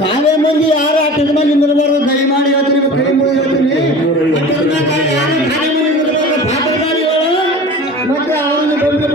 ಕಾಲೇ ಮಂದಿ ಯಾರು ಅಟ್ಟದ ಮಂದಿ ನಿಲ್ಬಾರ್ದು. ದಯಮಾಡಿ ಹೇಳ್ತೀನಿ, ಕೈ ಮುಗಿ ಹೇಳ್ತೀನಿ. ಮತ್ತೆ ಅವ್ರನ್ನ ಬಂದು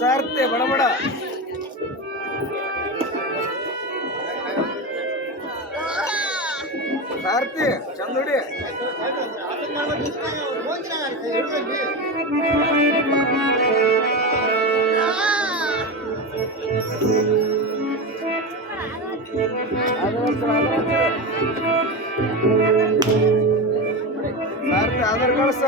ಸಾರ್ತೆ ಬಡ ಬಡ ಸಾರ್ತಿ ಚಂದುಡಿ ಸಾರ್ತಿ ಆಧಾರ್ ಕಳ್ಸ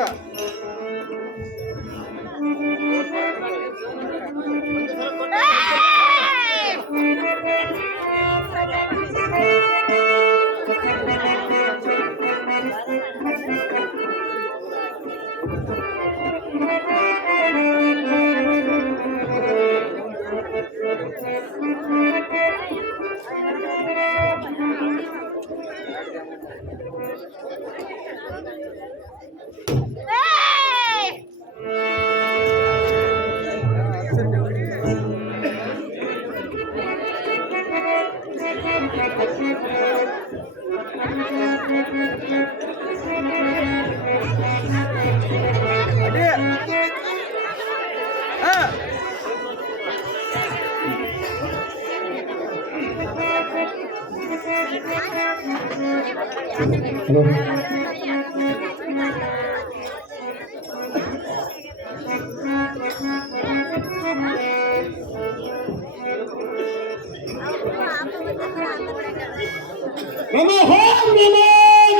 ಹಲೋ ನಮೋ ಹೋಂ ನಮೋ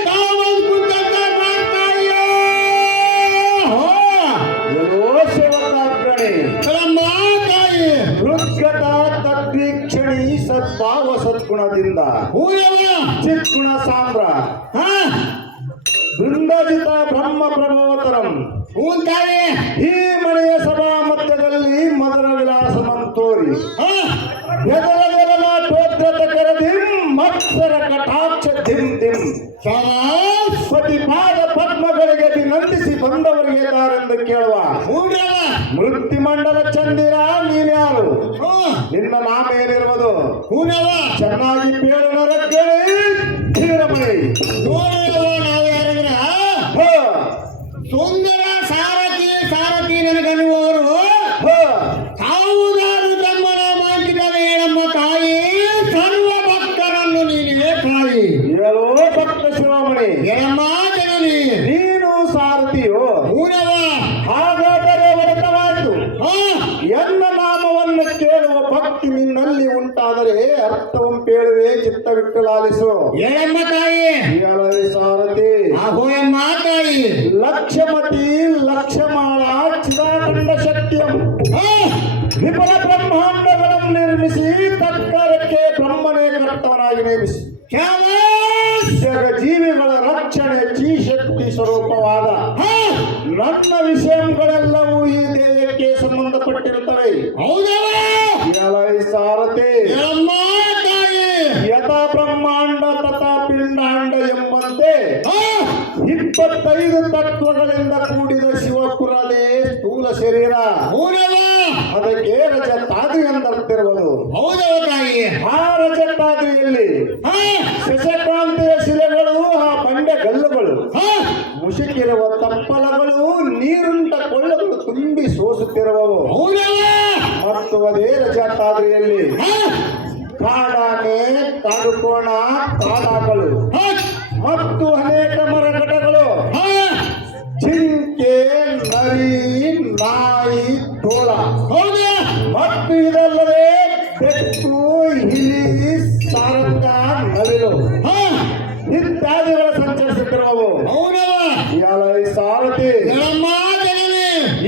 ಕಾವಲ್ ಕುಂದಕಾಯ ಹೋ ಎಲ್ಲೋ ಸೇವಕಾಗ್ರಣೆ ಮಾತಾಯಿ ಹೃದ್ಗತ ತದ್ವೀಕ್ಷಣಿ ಸದ್ಭಾವ ಸದ್ಗುಣದಿಂದ ಚಿತ್ಗುಣ ಸಾಂದ್ರ ಬೃಂದಜಿತ ಬ್ರಹ್ಮ ಪ್ರಭಾವತರಂ ಈ ಮನೆಯ ಸಭಾ ಮಧ್ಯದಲ್ಲಿ ಮಧುರ ವಿಲಾಸ ಮಂತೋರಿ ಬೆದರಗರಲ ಟೋದ್ರತ ಕರದಿಂ ಮತ್ಸರ ಕಟಾಕ್ಷ ದಿಂ ದಿಂ ಸರಸ್ವತಿ ಪಾದ ಪದ್ಮಗಳಿಗೆ ವಿನಂತಿಸಿ ಬಂದವರಿಗೆ ಯಾರೆಂದು ಕೇಳುವ ಮೃತ್ಯುಮಂಡಲ ಚಂದಿರ ನೀನ್ಯಾರು ನಿನ್ನ ನಾಮ ಏನಿರುವುದು ಚೆನ್ನಾಗಿ ಬೇಡ ನರ ಕೇಳಿ ಧೀರಮಣಿ ನಾವು ಯಾರಂದ್ರ ಸುಂದರ ಸಾರಥಿ ಸಾರಥಿ ನನಗನ್ನುವವರು ಯಾವುದಾರು ತಮ್ಮನ ಮಾಂಕಿತವೇ ನಮ್ಮ ತಾಯಿ ಸರ್ವ ಭಕ್ತರನ್ನು ನೀನೇ ತಾಯಿ ಹೇಳೋ ಭಕ್ತ ಶಿವಮಣಿ ಏನಮ್ಮ ಜನನಿ ನೀನು ಸಾರಥಿಯೋ ಊರವ ಹಾಗಾದರೆ ವ್ರತವಾಯಿತು ಎನ್ನ ನಾಮವನ್ನು ಕೇಳುವ ಭಕ್ತಿ ನಿನ್ನಲ್ಲಿ ಉಂಟಾದರೆ ಅರ್ಥವಂ ಪೇಳುವೆ ಚಿತ್ತವಿಟ್ಟು ಲಾಲಿಸು ಏನಮ್ಮ ತಾಯಿ ಹೇಳಲಿ ಸಾರಥಿ ಆಗೋಯಮ್ಮ ತಾಯಿ ಲಕ್ಷ್ಮತಿ ಲಕ್ಷ್ಮಣ ಚಿದಾಖಂಡ ಶಕ್ತಿಯಂ ವಿಪುಲ ಬ್ರಹ್ಮಾಂಡಗಳನ್ನು ನಿರ್ಮಿಸಿ ತತ್ಕಾಲಕ್ಕೆ ಬ್ರಹ್ಮನೇ ಕರ್ತವನಾಗಿ ನೇಮಿಸಿ ಜಗ ಜೀವಿಗಳ ರಕ್ಷಣೆ ಚೀ ಶಕ್ತಿ ಸ್ವರೂಪವಾದ ನನ್ನ ವಿಷಯಗಳೆಲ್ಲವೂ ಈ ದೇಹಕ್ಕೆ ಸಂಬಂಧಪಟ್ಟಿರುತ್ತವೆ ಹೌದಲ್ಲ ಸಾರಥಿ ಯಥಾ ಬ್ರಹ್ಮಾಂಡ ತಥಾ ಪಿಂಡಾಂಡ ಎಂಬಂತೆ 25 ತತ್ವಗಳಿಂದ ಕೂಡಿದ ಶಿವಪುರದೇ ಸ್ಥೂಲ ಶರೀರ ಅದಕ್ಕೆ ರಜತಾದ್ರಿ ಎಂದರ್ತಿರುವುದು ಹೌದಾಯಿ ಆ ರಜತಾದ್ರಿಯಲ್ಲಿ ಶಶಕಾಂತಿಯ ಶಿಲೆಗಳು ಆ ಬಂಡೆ ಗಲ್ಲುಗಳು ಮುಸುಕಿರುವ ತಪ್ಪಲಗಳು ನೀರುಂಟ ಕೊಳ್ಳಗಳು ತುಂಬಿ ಸೋಸುತ್ತಿರುವವು ಮತ್ತು ಅದೇ ರಜತಾದ್ರಿಯಲ್ಲಿ ಕಾಡಾನೆ ಕಾಡುಕೋಣ ಕಾಡಾಗಳು ಮತ್ತು ಅನೇಕ ಮರಕಟಗಳು ಜಿಂಕೆ ನರಿ ನಾಯಿ ತೋಳ ಮತ್ತು ಇದಲ್ಲದೆ ಬೆಕ್ಕು ಇಲಿ ಸಾರಂಗ ನವಿಲು ಇತ್ಯಾದಿಗಳ ಸಂಚರಿಸುತ್ತಿರುವವು ಸಾರಥಿ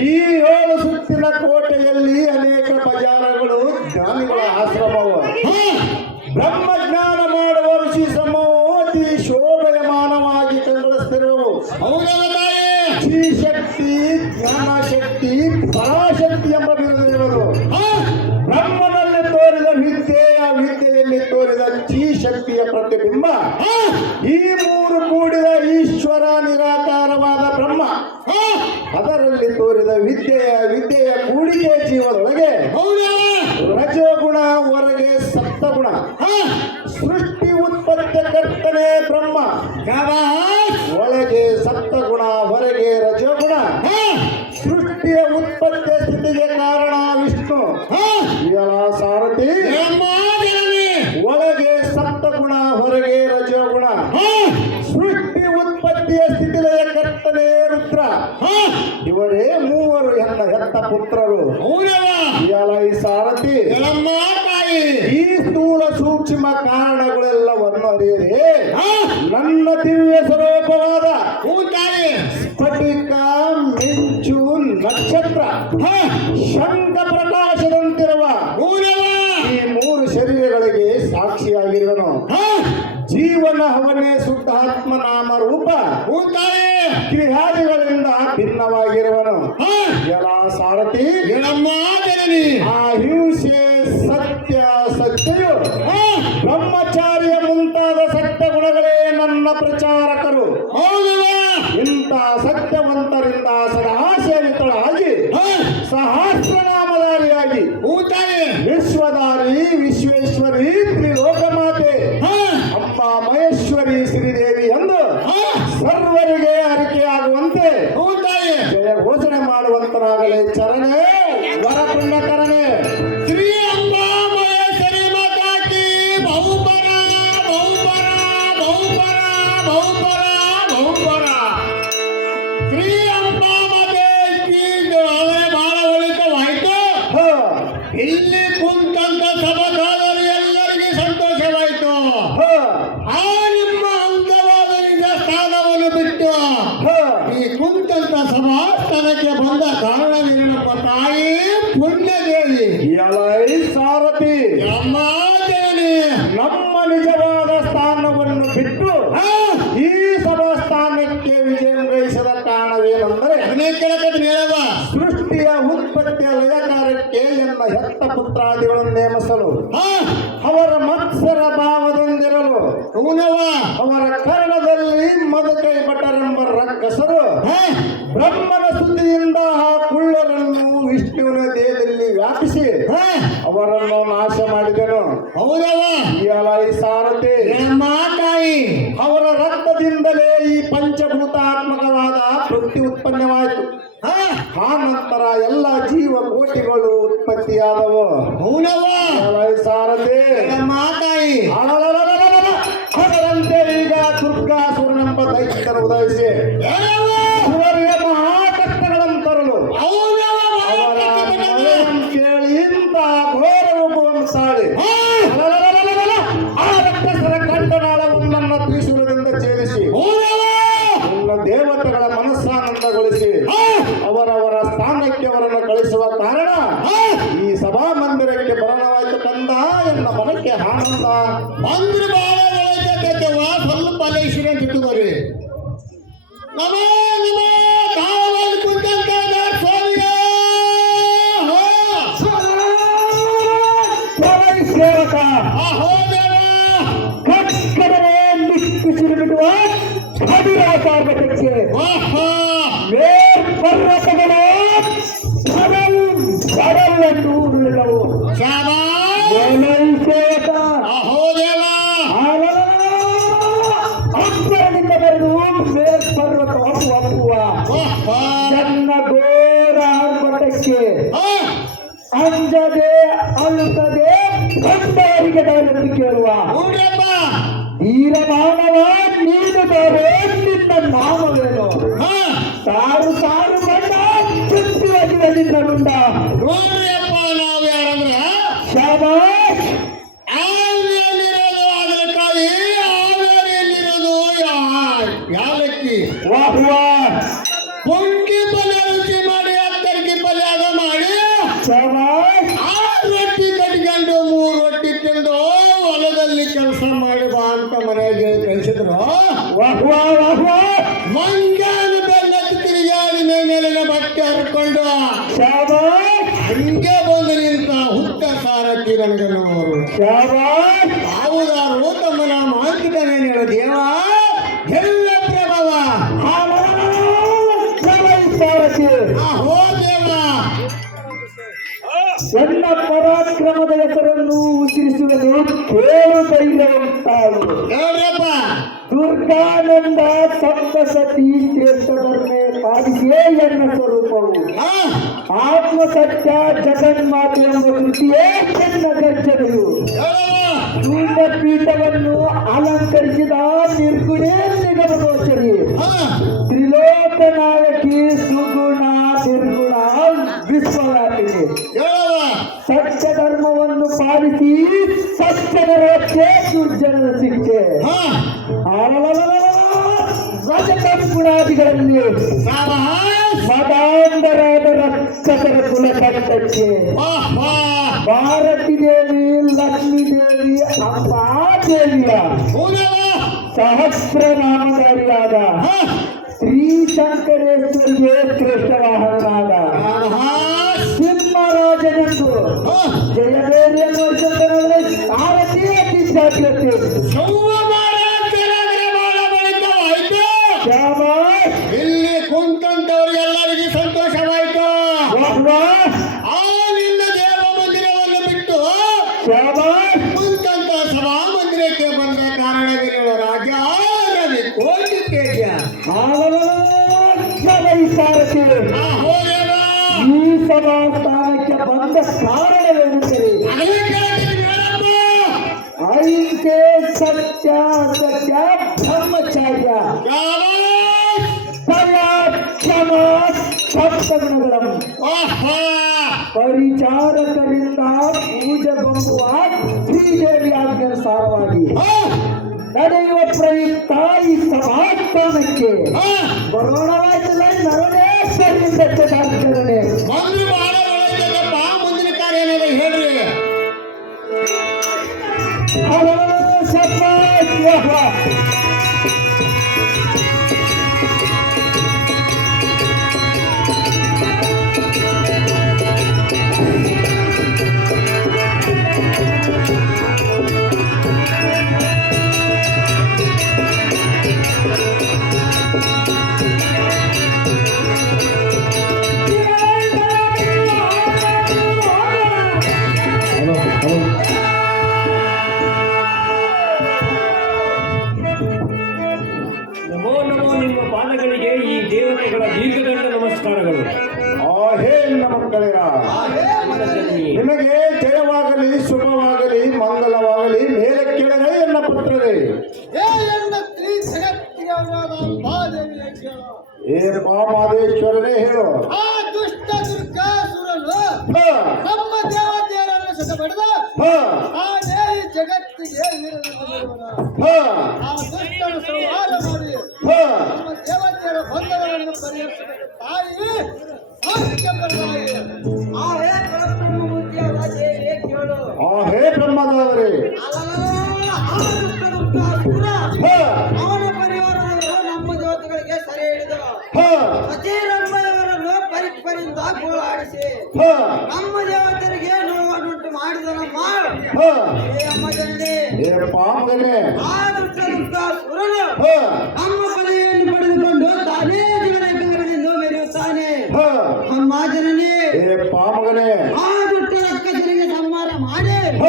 ಈ 7 ಸುತ್ತಿನ ಕೋಟೆಯಲ್ಲಿ ಅನೇಕ ಬಜಾರಗಳು ಜ್ಞಾನಿಗಳ ಆಶ್ರಮವು ಬ್ರಹ್ಮಜ್ಞಾನ ಮಾಡುವ ಋಷಿ ಸಮೂಹತಿ ಶೋಭಯಮಾನವಾಗಿ ಕಂಗೊಳಿಸುತ್ತಿರುವವು ಶ್ರೀ ಶಕ್ತಿ ಜ್ಞಾನ ಶಕ್ತಿ ಪರಾಶಕ್ತಿ ಎಂಬ ಬಿರುದಿರುವುದು ಬ್ರಹ್ಮನಲ್ಲಿ ತೋರಿದ ವಿದ್ಯೆ ಆ ವಿದ್ಯೆಯಲ್ಲಿ ತೋರಿದ ಚೀ ಶಕ್ತಿಯ ಪ್ರತಿಬಿಂಬ ಈ 3 ಕೂಡಿದ ಈಶ್ವರ ನಿರಾಕಾರವಾದ ಬ್ರಹ್ಮ ಅದರಲ್ಲಿ ತೋರಿದ ವಿದ್ಯೆಯ ಕೂಡಿಕೆ ಜೀವದೊಳಗೆ ರಜೋಗುಣ ಹೊರಗೆ ಸಪ್ತಗುಣ ಸೃಷ್ಟಿ ಉತ್ಪತ್ತಿ ಕರ್ತನೆ ಬ್ರಹ್ಮ ಒಳಗೆ ಸಪ್ತಗುಣ ಹೊರಗೆ ರಜೋಗುಣ ಸೃಷ್ಟಿಯ ಉತ್ಪತ್ತಿ ಸ್ಥಿತಿಗೆ ಕಾರಣ ವಿಷ್ಣು ಸಾರಥಿ ಒಳಗೆ ಸಪ್ತಗುಣ ಹೊರಗೆ ರಜೋಗುಣ ಪುತ್ರರು ಹೌದವ ಈ ಸಾರಥಿ ನಮ್ಮ ತಾಯಿ ಈ ಸ್ಥೂಲ ಸೂಕ್ಷ್ಮ ಕಾರಣಗಳೆಲ್ಲವನ್ನು ಅರಿಯದೆ ಹಾ ನನ್ನ ದಿವ್ಯ ಸ್ವರೂಪವಾದ ಹೂ ತಾಯಿ ಸ್ಫಟಿಕ ಮಿಂಚು ನಕ್ಷತ್ರ ಹಾ ಶಂಖ ಪ್ರಕಾಶದಂತಿರುವ ಹೌದವ ಈ ಮೂರು ಶರೀರಗಳಿಗೆ ಸಾಕ್ಷಿಯಾಗಿರುವನು. ಹಾ ಜೀವನ ಅವನೇ ಶುದ್ಧ ಆತ್ಮನಾಮ ರೂಪ ಹೂ ತಾಯಿ ಕ್ರಿಯಾದಿಗಳಿಂದ ಭಿನ್ನವಾಗಿರುವನು. ಹಾ ಎಲ್ಲ ಸಾರಥಿ ನಮ್ಮ ಜನನಿ ಅಹಿಂಸೆ ಸತ್ಯ ಸತ್ಯಯು ಹಾ ಬ್ರಹ್ಮಚಾರ್ಯ ಮುಂತಾದ ಸತ್ಯ ಗುಣಗಳೇ ನನ್ನ ಪ್ರಚಾರಕರು. ಹೌದವ ಇಂಥ ಸತ್ಯವಂತರಿಂದ ಸದಾ ಸೇವಿತಳಾಗಿ ಹಾ ಸಹಸ್ರನಾಮಧಾರಿಯಾಗಿ ಹೂ ತಾಯಿ ವಿಶ್ವಧಾರಿ ವಿಶ್ವೇಶ್ವರಿ ತ್ರಿಲೋಕ ಮಾತೆ ಹಾ ಅಮ್ಮ ಮಹೇಶ್ವರಿ ಶ್ರೀದೇವಿ ಎಂದು ಹಾ ಸರ್ವರಿಗೆ ಅರಿಕೆಯಾಗುವಂತೆ ಹೂ ತಾಯಿ ಜಯ ಘೋಷಣೆ ಮಾಡುವಂತರಾಗಲೇ ಚರಣೆ ವರಪುಣ್ಯಕರಣೆ. ಶ್ರೀ ಅಂಬಾ ಮಹೇಶ್ವರಿ ಮಾತಾ ಕಿ ಬಹುಪರ ಬಹುಪರ ಬಹುಪರ ಬಹುಪರ ಬಹುಪರ ಶ್ರೀ ಅಂಬಾ ಮಾತೆ ಕಿ ಅವರೇ ಬಹಳ ಒಳಿತವಾಯಿತು. ಹ, ಇಲ್ಲಿ ಕುಂತಂತ ಸಭಾಸದರು ಎಲ್ಲರಿಗೆ ಸಂತೋಷವಾಯಿತು. ಹ, ಆ ನಿಮ್ಮ ಅಂಗವಾದ ನಿಜ ಸ್ಥಾನವನ್ನು ಬಿಟ್ಟು ಹ. ಈ ಕುಂತಂತ ಸಭಾಸ್ಥಾನಕ್ಕೆ ಬಂದ ಕಾರಣವೇನಪ್ಪ ತಾಯಿ ಪುಣ್ಯದೇವಿ ಎಲೈ ಸಾರಥಿ ನಮ್ಮ ಜನನಿ ನಮ್ಮ ನಿಜವಾದ ಸ್ಥಾನವನ್ನು ಬಿಟ್ಟು ಹಾ ಈ ಸಭಾಸ್ಥಾನಕ್ಕೆ ವಿಜೃಂಭಿಸಿದ ಕಾರಣವೇನೆಂದರೆ ಅದನ್ನೇ ಕೇಳಕತ್ತೀನಿ ಹೇಳವ ಸೃಷ್ಟಿಯ ಉತ್ಪತ್ತಿಯ ಲಯಕಾರಕ್ಕೆ ಎನ್ನ ಹೆತ್ತ ಪುತ್ರಾದಿಗಳನ್ನು ನೇಮಿಸಲು ಹಾ ಅವರ ಮತ್ಸರ ಭಾವದೊಂದಿರಲು ಹೂನವ ಅವರ ಕರ್ಣದಲ್ಲಿ ಮದಕೈ ಭಟರೆಂಬ ರಕ್ಕಸರು ಹಾ ಬ್ರಹ್ಮನ ಸ್ತುತಿಯಿಂದ ಆ ಕುಳ್ಳರನ್ನು ವಿಷ್ಣುವಿನ ದೇಹದಲ್ಲಿ ವ್ಯಾಪಿಸಿ ಹಾ ಅವರನ್ನು ನಾಶ ಮಾಡಿದನು. ಹೌದವ ಎಲೈ ಸಾರಥಿ ನಮ್ಮ ತಾಯಿ ಅವರ ರಕ್ತದಿಂದಲೇ ಈ ಪಂಚಭೂತಾತ್ಮಕವಾದ ಪ್ರಕೃತಿ ಉತ್ಪನ್ನವಾಯಿತು. ಹಾ ಆ ನಂತರ ಎಲ್ಲ ಜೀವ ಕೋಟಿಗಳು ಉತ್ಪತ್ತಿಯಾದವು. ಹೂನವ ಎಲೈ ಸಾರಥಿ ನಮ್ಮ ತಾಯಿ ಅಲಲಲಲಲಲ. ಅದರಂತೆ ಈಗ ದುರ್ಗಾಸುರನೆಂಬ ದೈತ್ಯರು ಉದಯಿಸಿ ಹೇಳವ ಇವರಿಗೆ ಮಹಾ ಕಷ್ಟಗಳನ್ನು ತರಲು ಹೌದವ ಅವರ ಮನೆಯನ್ನು ಕೇಳಿ ಇಂಥ ಘೋರ ರೂಪವನ್ನು ತಾಳಿ ಹಾ ಅಲಲಲಲಲಲ. ಆ ರಕ್ಕಸರ ಕಂಠನಾಳವೊಂದನ್ನು ತ್ರಿಶೂಲದಿಂದ ಛೇದಿಸಿ ಹೌದವ ಎಲ್ಲ ದೇವತೆಗಳ ಮನಸ್ಸಾನಂದಗೊಳಿಸಿ ಹಾ ಅವರವರ ಸ್ಥಾನಕ್ಕೆ ಅವರನ್ನು ಕಳಿಸುವ ಕಾರಣ ಹಾ ಈ ಸಭಾ ಮಂದಿರಕ್ಕೆ ಬರಣವಾಯ್ತು ಕಂದ ಎನ್ನ ಮನಕ್ಕೆ ಆನಂದ. ಅಂದ್ರೆ ಬಹಳ ಒಳ್ಳೆದವ ಸ್ವಲ್ಪ ಲೇಶಿನ ಬಿಟ್ಟುಕೋರಿ ನಮೋ ನಮೋ ಕಾವಲ್ ಕುಂತಂತ ಸ್ವಾಮಿಗೆ ಸೇವಕ ಅಹೋ ದೇವ ಕಕ್ಕಡವೇ ನಿಷ್ಕಿಸಿರು ಬಿಡುವ ಕವಿರಾಕಾರಕ್ಕೆ ಆಹಾ ಮೇಲ್ಪರ್ವತಗಳು ಕಡಲ್ ಕಡಲನ್ನು ಉರುಳಿದವು. ಶಾಬಾಷ್ ಎಲೈ ಸೇವಕ ಅಹೋ ದೇವ ಅಪ್ಪನಿಂದ ಬರೆದು ಮೇಲ್ಪರ್ವತ ಒಪ್ಪುವ ಆಹಾ ನನ್ನ ಘೋರ ಆರ್ಭಟಕ್ಕೆ ಹಾ ಅಂಜದೆ ಅಳುತ್ತದೆ ಕಂಡವರಿಗೆ ನಾನೆಂದು ಕೇಳುವ ನೋಡ್ರಪ್ಪ ಧೀರ ಮಾನವ ನೀನು ಬೇರೆ ನಿನ್ನ ನಾಮವೇನು ಹಾ ಸಾರು ಸಾರು ಬಣ್ಣ ಚುಚ್ಚಿವಾಗಿರ ನಿನ್ನ ಗುಂಡ ನೋಡ್ರಪ್ಪ ನಾವು ಯಾರಂದ್ರ ಶಾಬಾಷ್ ಆವಿಯಲ್ಲಿರೋದು ಹಾಗಲಕಾಯಿ ಆವಿಯಲ್ಲಿರೋದು ಯಾಲಕ್ಕಿ ವಾಹ್ ವಾಹ್ ಪುಂಗಿ ಪಲ್ಯ ರುಚಿ ಮಾಡಿ ಅತ್ತರ್ಗಿ ಪಲ್ಯಾಗ ಮಾಡಿ ಶಾಬಾಷ್ ಆ ರೊಟ್ಟಿ ಕಟ್ಕೊಂಡು 3 ರೊಟ್ಟಿ ತಿಂದು ಹೊಲದಲ್ಲಿ ಕೆಲಸ ಮಾಡಿ ಬಾ ಅಂತ ಮನೆಗೆ ಕಳಿಸಿದ್ರು ವಾಹ್ ವಾಹ್ ವಾಹ್ ವಾಹ್ ಮಂಗ್ಯಾನ ಬೆಲ್ಲದ ತಿರುಗಾಡಿ ಮೇಲಿನ ಬಟ್ಟೆ ಹರ್ಕೊಂಡು ಶಾಬಾಷ್ ಹಂಗೆ ಬಂದು ನಿಂತ ಹುಟ್ಟ ಸಾರಥಿ ರಂಗನವರು ಶಾಬಾಷ್ ಯಾವುದಾರು ತಮ್ಮನ ಮಾಂಕಿತನೇ ಹೇಳು ದೇವ ಎಲ್ಲ ಪ್ರಭವ ಸಾರಥಿ ಅಹೋ ದೇವ ಎಲ್ಲ ಪರಾಕ್ರಮದ ಹೆಸರನ್ನು ಉಸಿರಿಸುವುದು ಕೇಳು ಧೈರ್ಯವಂತಾಳು ಹೇಳ್ರಪ್ಪ ದುರ್ಗಾನಂದ ಸಪ್ತಸತಿ ಶ್ರೇಷ್ಠಧರ್ಮೆ ಪಾಲಿಸಿಯೇ ಎನ್ನ ಸ್ವರೂಪವು ಹಾ ಆತ್ಮಸತ್ಯ ಜಗನ್ಮಾತೆ ಎಂಬ ಕೃತಿಯೇ ಎನ್ನ ಗರ್ಜನೆಯು ಹೇಳವ ಶೂನ್ಯ ಪೀಠವನ್ನು ಅಲಂಕರಿಸಿದ ನಿರ್ಗುಣೇ ನಿಗಮಗೋಚರಿ ಹಾ ತ್ರಿಲೋಕ ನಾಯಕಿ ಸುಗುಣ ನಿರ್ಗುಣ ವಿಶ್ವ ಸತ್ಯ ಧರ್ಮವನ್ನು ಪಾಲಿಸಿ ಸತ್ಯದ ರಕ್ಷೆ ದುರ್ಜನರ ಶಿಕ್ಷೆ ಹಾ ಗುಣಾದಿಗಳಲ್ಲಿ ಸಾಬಾಸ್ ಮದಾಂಧರಾದ ರಕ್ಷಕರ ಕುಲಕಂಠಕ್ಕೆ ಆಹಾ ಭಾರತಿ ದೇವಿ ಲಕ್ಷ್ಮೀ ದೇವಿ ಅಂಬಾದೇವಿಯ ಹೌದಲ್ಲ ಸಹಸ್ರನಾಮಧಾರಿಯಾದ ಹಾ ಶ್ರೀ ಶಂಕರೇಶ್ವರಿಗೆ ಶ್ರೇಷ್ಠ ವಾಹನನಾದ ಸಾಬಾಸ್ ಸಿಂಹರಾಜನೆಂದು ಹಾ ಜಯಬೇರಿಯನ್ನು ಸಾರಥಿ ಅತಿ ಜಾಗ್ರತೆ ಶಾಬಾಷ್. ಇಲ್ಲಿ ಕುಂತಂತವ್ರಿಗೆಲ್ಲರಿಗೂ ಸಂತೋಷವಾಯಿತು ವಾಹ್. ಆ ನಿನ್ನ ದೇವ ಮಂದಿರವನ್ನು ಬಿಟ್ಟು ಶಾಬಾಷ್. ಕುಂತಂತ ಸಭಾ ಮಂದಿರಕ್ಕೆ ಬಂದ ಕಾರಣವಿರುವ ರಾಜ ರವಿ ಕೋಟಿ ತೇಜ ಈ ಸಾರಥಿ ಆ ಹೋದೇವ ಈ ಸಭಾಸ್ಥಾನಕ್ಕೆ ಬಂದ ಕಾರಣವೇನೆಂದರೆ ಅಹಿಂಸೆ ಸತ್ಯ ಸತ್ಯ ಬ್ರಹ್ಮಚಾರ್ಯ ಪರಾಕ್ರಮ ಸಪ್ತಗುಣಗಳನ್ನು ಪರಿಚಾರಕರಿಂದ ಪೂಜೆಗೊಳ್ಳುವ ಶ್ರೀದೇವಿ ಆಜ್ಞಾನುಸಾರವಾಗಿ ನಡೆಯುವ ಪ್ರಯುಕ್ತ ಈ ಸಭಾಸ್ಥಾನಕ್ಕೆ ಬರೋಣವಾಯ್ತಲ್ಲ ನರಳೇಶ್ವರಿಂದ ಚಟಾಚರಣೆ ಮಂದಿ ಬಹಳ ಒಳ್ಳೆಯದಪ್ಪ ಮುಂದಿನ ಕಾರ್ಯ ಏನಾದ್ರು ಹೇಳ್ರಿ ಶಬ್ಬಾಷ್. ವಾಹ್. ನಮೋ ನಮೋ ನಿಮ್ಮ ಪಾದಗಳಿಗೆ ಈ ದೇವತೆಗಳ ದೀರ್ಘದಂಡ ನಮಸ್ಕಾರಗಳು. ಹೇ ಮಕ್ಕಳಿರ ನಿಮಗೆ ಜಯವಾಗಲಿ ಶುಭವಾಗಲಿ ಮಂಗಲವಾಗಲಿ ಮೇಲೆ ಕೆಳಗೆ ಎನ್ನ ಪುತ್ರರೇ ಏ ಮಾದೇಶ್ವರನೇ ಹೇಳು ಆ ದುಷ್ಟ ದುರ್ಗಾಸುರನು ಹ, ನಮ್ಮ ದೇವತೆಯರನ್ನು ಸತಪಡೆದ ಹ, ಆ ದೇವಿ ಜಗತ್ತಿಗೆ ವೀರನು ಬಂದಿರುವನು. ಹ, ಆ ದುಷ್ಟನ ಸಂಹಾರ ಮಾಡಿ ಹ. ನಮ್ಮ ದೇವತೆಯರ ಬಂಧನವನ್ನು ಪರಿಹರಿಸಿದ ತಾಯಿ ಸಾತ್ಯಪರನಾಗಿ ಆ ಹೇ ಪರಬ್ರಹ್ಮಮೂರ್ತಿಯಾದ ದೇವಿಯೇ ಕೇಳು. ಹೇ ಬ್ರಹ್ಮದೇವರೇ ಆ ದುಷ್ಟ ದುರ್ಗಾಸುರ ಹ, ಅವನ ಪರಿವಾರದವರು ನಮ್ಮ ದೇವತೆಗಳಿಗೆ ಸೆರೆ ಹಿಡಿದರು. ಹ, ಸತೀರಮ್ಮನವರನ್ನು ಪರಿಪರಿಂದ ಗೋಳಾಡಿಸಿ ಹ, ನಮ್ಮ ದೇವತೆಯರಿಗೆ ನೋವನ್ನುಂಟು ಮಾಡಿದನಮ್ಮ. ಹ. ಹೇ ಅಮ್ಮ ಜನನಿ, ಏ ಪಾಮಗನೇ ಆ ದುಷ್ಟ ದುರ್ಗಾಸುರನು ಹ, ನಮ್ಮ ಪದವಿಯನ್ನು ಪಡೆದುಕೊಂಡು ತಾನೇ ಜೀವನದಿಂದ ಮೆರೆಯುತ್ತಾನೆ. ಹ. ಅಮ್ಮ ಜನನಿ, ಏ ಪಾಮಗನೇ ಆ ದುಷ್ಟ ರಕ್ಕಸರಿಗೆ ಸಂಹಾರ ಮಾಡಿ ಹ,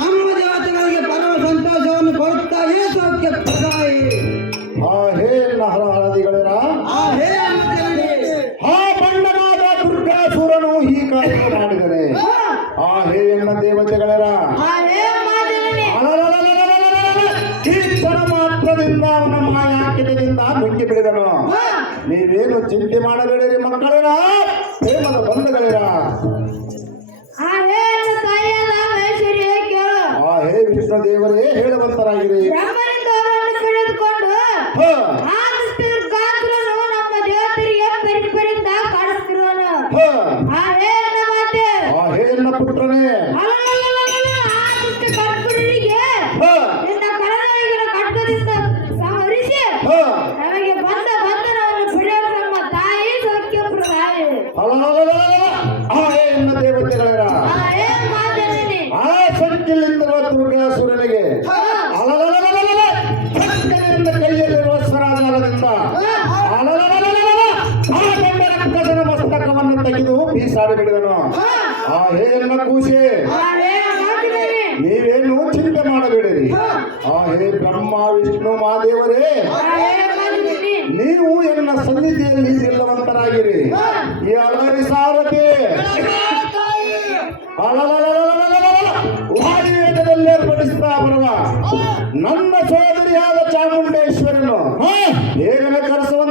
ನಮ್ಮ ದೇವತೆಗಳಿಗೆ ಪರಮ ಸಂತೋಷವನ್ನು ಕೊಡುತ್ತಾನೆ. ಸೌಖ್ಯ ಪ್ರದಾಯಿ ಹೇ ನಹರಾದಿಗಳರ ಆ ಹೇ ಅಮ್ಮ ಜನನಿ, ಆ ಬಣ್ಣವಾದ ದುರ್ಗಾಸುರನು ಈ ಕಾರ್ಯ ಮಾಡಿದರೆ ಹೇ ಎನ್ನ ದೇವತೆಗಳರ ಆ ಹೇ ಅಮ್ಮ ಜನನಿ, ಕೀರ್ತನ ಮಾತ್ರದಿಂದ ಅವನ ಮಾಯಾಕಿಟದಿಂದ ನುಗ್ಗಿ ಬಿಡಿದನು. ನೀವೇನು ಚಿಂತೆ ಮಾಡಬೇಡಿರಿ ಮಕ್ಕಳರ ಪ್ರೇಮದ ಬಂಧುಗಳಿರ ಆ ಹೇ ತಾಯಿಯಾದ ಮಹೇಶ್ವರಿಯೇ ಕೇಳು. ಹೇ ವಿಷ್ಣು ದೇವರೇ ಹೇಳುವಂತರಾಗಿರಿ. ಬ್ರಹ್ಮನಿಂದ ಅವರನ್ನು ಪಡೆದುಕೊಂಡು ಹ, ಆ ದುರ್ಗಾಸುರನು ನಮ್ಮ ದೇವತೆಯರಿಗೆ ಪರಿಪರಿಂದ ಕಾಡುತ್ತಿರುವನು. ಹ. ಆ ಹೇ ನನ್ನ ಮಾತೆ, ಹೇ ಎನ್ನ ಪುತ್ರನೇ ಅಲಲಲಲಲಲ, ಆ ದುಷ್ಟ ಕರ್ಪುರರಿಗೆ ಹ, ನಿನ್ನ ಕರದೊಳಗಿನ ಖಡ್ಗದಿಂದ ಸಂಹರಿಸಿ ಹ. ನಮಗೆ ಬಂದ ಬಂಧನವನ್ನು ಬಿಡಲು ನಮ್ಮ ತಾಯಿ ಸೌಖ್ಯ ಪ್ರದಾಯಿ. ಹೇ ಎನ್ನ ದೇವತೆಗಳರ ಆ ಹೇ ಮಾತನೇ ಆ ಸಂಖ್ಯೆಯಲ್ಲಿರುವ ದುರ್ಗಾಸುರನಿಗೆ ಸಂಖ್ಯೆಯಿಂದ ಕೈಯಲ್ಲಿರುವ ಸ್ವರಾಜಾಲದಿಂದ ಆ ಗಂಡ ರಕ್ಕಸನ ಮಸ್ತಕವನ್ನು ತೆಗೆದು ಬೀಸಾಡಿ ಬಿಡಿದನು. ಹೇ ಎನ್ನ ಕೂಸೆ ಆ ಹೇ ಮಾತನೇ ನೀವೇನು ಚಿಂತೆ ಮಾಡಬೇಡಿರಿ. ಹೇ ಬ್ರಹ್ಮ ವಿಷ್ಣು ಮಹಾದೇವರೇ ಆ ಹೇ ಮಾತನೇ ನೀವು ಎನ್ನ ಸನ್ನಿಧಿಯಲ್ಲಿ ನಿಲ್ಲುವಂತರಾಗಿರಿ. ಈ ಅಲರಿ ಸಾರಥಿ ವಾಯುವೇಗದಲ್ಲಿ ಏರ್ಪಡಿಸ್ತಾ ಬರುವ ನನ್ನ ಸೋದರಿಯಾದ ಚಾಮುಂಡೇಶ್ವರನು ಹೇಗನ ಕರೆಸುವ